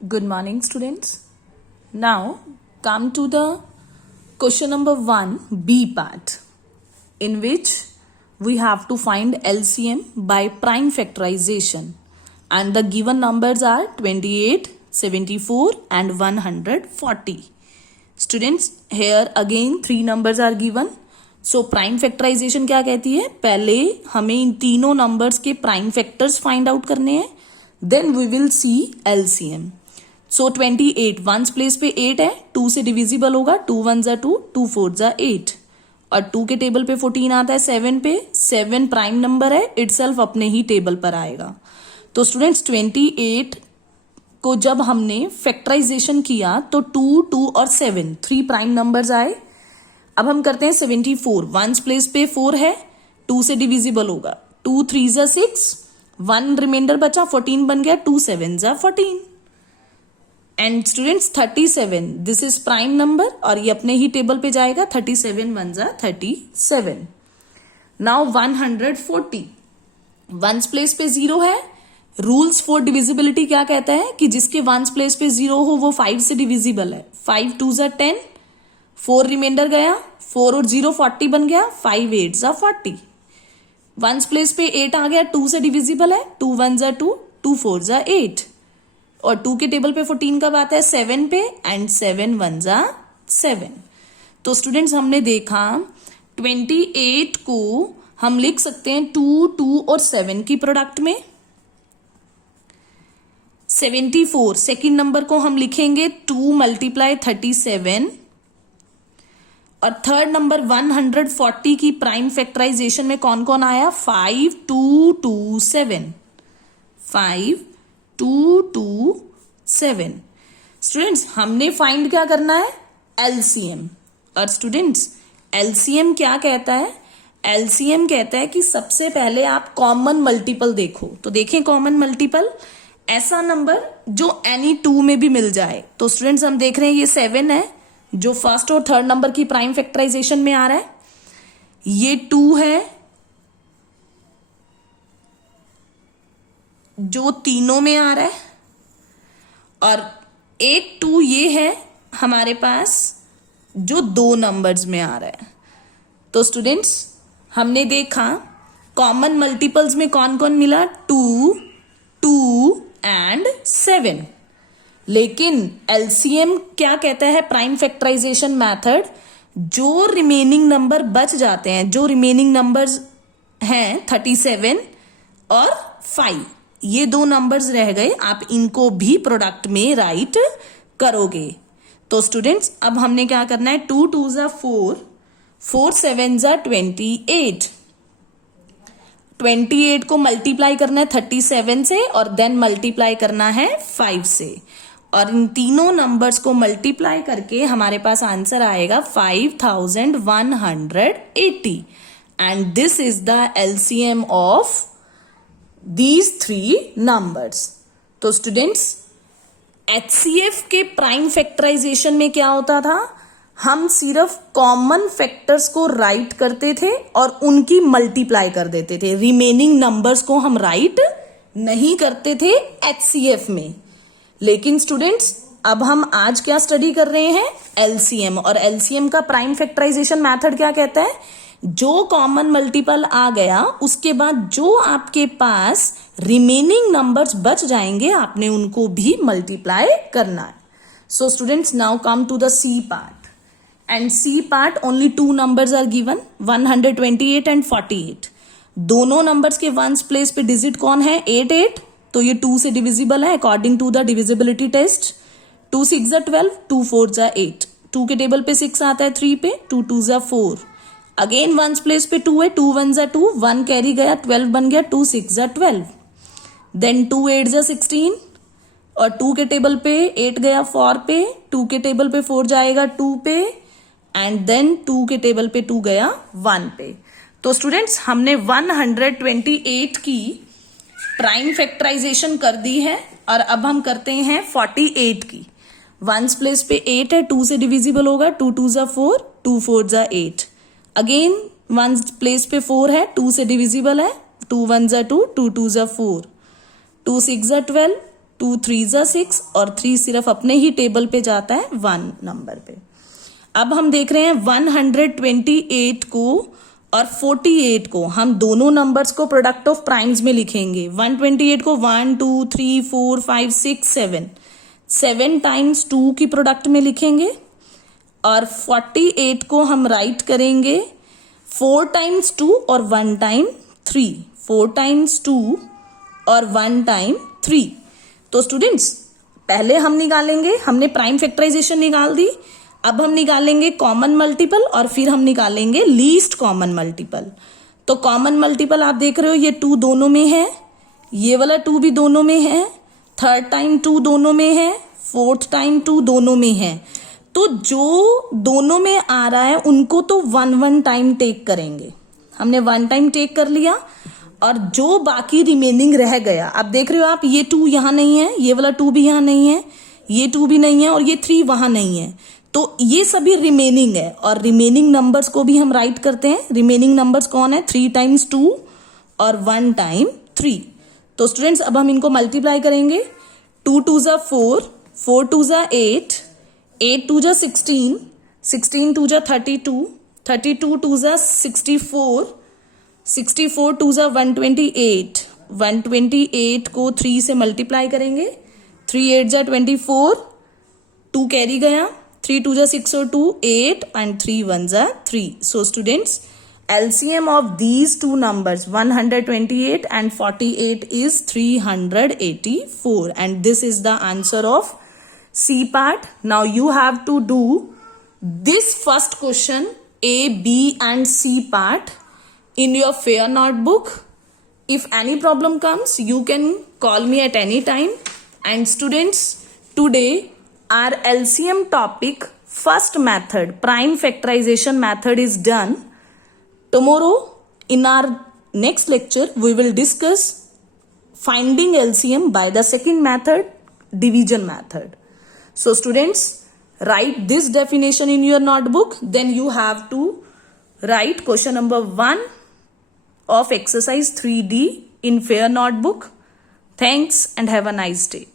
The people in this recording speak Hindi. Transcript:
Good morning, students. Now, come to the question number 1, B part, in which we have to find LCM by prime factorization. And the given numbers are 28, 74 and 140. Students, here again 3 numbers are given. So, prime factorization क्या कहती है? पहले हमें इन तीनों numbers के prime factors find out करने हैं. Then we will see LCM. So 28 ones place पे 8 है, 2 से डिविजिबल होगा, 2 1 जा 2, 2 4 जा 8 और 2 के टेबल पे 14 आता है 7 पे. 7 प्राइम नंबर है, इटसेल्फ अपने ही टेबल पर आएगा. तो स्टूडेंट्स 28 को जब हमने फैक्टराइजेशन किया तो 2, 2 और 7 3 प्राइम नंबर्स आए. अब हम करते हैं 74. वंस प्लेस पे 4 है, 2 से डिविजिबल होगा, 2 3 जा 6, 1 रिमाइंडर बचा, 14 बन गया, 2 7 जा 14. And students 37 this is prime number और ये अपने ही टेबल पे जाएगा, 37 1 जा 37. नाउ 140 वंस प्लेस पे 0 है. रूल्स फॉर डिविजिबिलिटी क्या कहता है कि जिसके वंस प्लेस पे 0 हो वो 5 से डिविजिबल है. 5 2 जा 10, 4 रिमाइंडर गया, 4 और 0 40 बन गया, 5 8 जा 40. वंस प्लेस पे 8 आ गया, 2 से डिविजिबल है, 2 1 जा 2, 2 4 जा 8 और 2 के टेबल पे 14 कब आता है 7 पे एंड 7 1 जा 7. तो स्टूडेंट्स हमने देखा 28 को हम लिख सकते हैं 2 2 और 7 की प्रोडक्ट में. 74 सेकेंड नंबर को हम लिखेंगे 2 मल्टीप्लाई 37 और थर्ड नंबर 140 की प्राइम फैक्टराइजेशन में कौन कौन आया 5 2 2 7 5 2 2 7. स्टूडेंट्स हमने फाइंड क्या करना है LCM. और स्टूडेंट्स LCM क्या कहता है? LCM कहता है कि सबसे पहले आप कॉमन मल्टीपल देखो. तो देखें कॉमन मल्टीपल, ऐसा नंबर जो एनी 2 में भी मिल जाए. तो स्टूडेंट्स हम देख रहे हैं ये 7 है जो फर्स्ट और थर्ड नंबर की प्राइम फैक्टराइजेशन में आ रहा है. ये 2 है जो तीनों में आ रहा है और एक 2 ये है हमारे पास जो 2 नंबर्स में आ रहा है. तो स्टूडेंट्स हमने देखा कॉमन मल्टीपल्स में कौन कौन मिला 2 2 एंड 7. लेकिन LCM क्या कहता है प्राइम फैक्टराइजेशन मेथड, जो रिमेनिंग नंबर बच जाते हैं, जो रिमेनिंग नंबर्स हैं 37 और 5, ये 2 नंबर्स रह गए, आप इनको भी प्रोडक्ट में राइट करोगे. तो स्टूडेंट्स अब हमने क्या करना है 2 2 जा 4, 4 7 जा 28. 28 को मल्टीप्लाई करना है 37 से और देन मल्टीप्लाई करना है 5 से और इन तीनों नंबर्स को मल्टीप्लाई करके हमारे पास आंसर आएगा 5180 and this is the LCM of these 3 numbers. तो स्टूडेंट्स HCF के प्राइम फैक्टराइजेशन में क्या होता था, हम सिर्फ कॉमन फैक्टर्स को राइट करते थे और उनकी मल्टीप्लाई कर देते थे. रिमेनिंग नंबर्स को हम राइट नहीं करते थे HCF में. लेकिन स्टूडेंट्स अब हम आज क्या स्टडी कर रहे हैं LCM. और LCM का प्राइम फैक्टराइजेशन मेथड क्या कहता है, जो कॉमन मल्टीपल आ गया उसके बाद जो आपके पास रिमेनिंग नंबर्स बच जाएंगे आपने उनको भी मल्टीप्लाई करना है. So students now come to the C part and C part only 2 numbers are given 128 and 48. दोनों नंबर्स के वंस प्लेस पे डिजिट कौन है 8 8, तो ये 2 से डिविजिबल है according to the divisibility test. 2 6 जा 12, 2 4 जा 8, 2 के टेबल पे 6 आता है 3 पे, 2 2 जा 4. अगेन वंस प्लेस पे 2 है, 2 1 जा 2, 1 कैरी गया 12 बन गया, 2 6 जा 12. देन 2 8 जा 16 और 2 के टेबल पे 8 गया 4 पे, 2 के टेबल पे 4 जाएगा 2 पे एंड देन 2 के टेबल पे 2 गया 1 पे. तो स्टूडेंट्स हमने 128 की प्राइम फैक्टराइजेशन कर दी है और अब हम करते हैं 48 की. वंस प्लेस पे 8 है, 2 से डिविजिबल होगा, 2 2 जा 4, 2 4 जा 8. अगेन वंस प्लेस पे 4 है, 2 से डिविजिबल है, 2 1 जा 2, 2 2 जा 4, 2 6 जा 12, 2 3 जा 6 और 3 सिर्फ अपने ही टेबल पे जाता है 1 नंबर पे। अब हम देख रहे हैं 128 को और 48 को हम दोनों नंबर्स को प्रोडक्ट ऑफ प्राइम्स में लिखेंगे। 128 को 1 2 3 4 5 6 7 टाइम्स 2 की प्रोडक्ट में लिखेंगे और 48 को हम राइट करेंगे 4 टाइम्स 2 और 1 टाइम 3, 4 टाइम्स 2 और 1 टाइम 3। तो स्टूडेंट्स पहले हम निकालेंगे, हमने प्राइम फैक्टराइजेशन निकाल दी, अब हम निकालेंगे कॉमन मल्टीपल और फिर हम निकालेंगे लीस्ट कॉमन मल्टीपल। तो कॉमन मल्टीपल आप देख रहे हो ये 2 दोनों में है, ये वाला 2 भी दोनों में है, थर्ड टाइम 2 दोनों में है, फोर्थ टाइम 2 दोनों में है। तो जो दोनों में आ रहा है उनको तो 1 टाइम टेक करेंगे। हमने 1 टाइम टेक कर लिया और जो बाकी रिमेनिंग रह गया, अब देख रहे हो आप ये 2 यहां नहीं है, ये वाला 2 भी यहां नहीं है, ये 2 भी नहीं है और ये 3 वहां नहीं है। तो ये सभी रिमेनिंग है और रिमेनिंग नंबर्स को भी हम राइट करते हैं। रिमेनिंग नंबर्स कौन है? 3 टाइम्स 2 और 1 टाइम 3। तो स्टूडेंट्स अब हम इनको मल्टीप्लाई करेंगे। 2 2 जा 4, 4 2 जा 8, 8 2 जा 16, 16 2 जा 32, 32 2 जा 64, 64 2 जा 128, 128 को 3 से मल्टीप्लाई करेंगे। 3 8 जा 24, 2 कैरी गया, 3 2 जा 6 और 2 8 and 3 1 जा 3. So students, LCM of these two numbers 128 and 48 is 384 and this is the answer of C part. Now you have to do this first question A, B and C part in your fair notebook. If any problem comes, you can call me at any time. And students, today our LCM topic first method prime factorization method is done. Tomorrow in our next lecture we will discuss finding LCM by the second method, division method. So students, write this definition in your notebook, then you have to write question number 1 of exercise 3D in fair notebook. Thanks and have a nice day.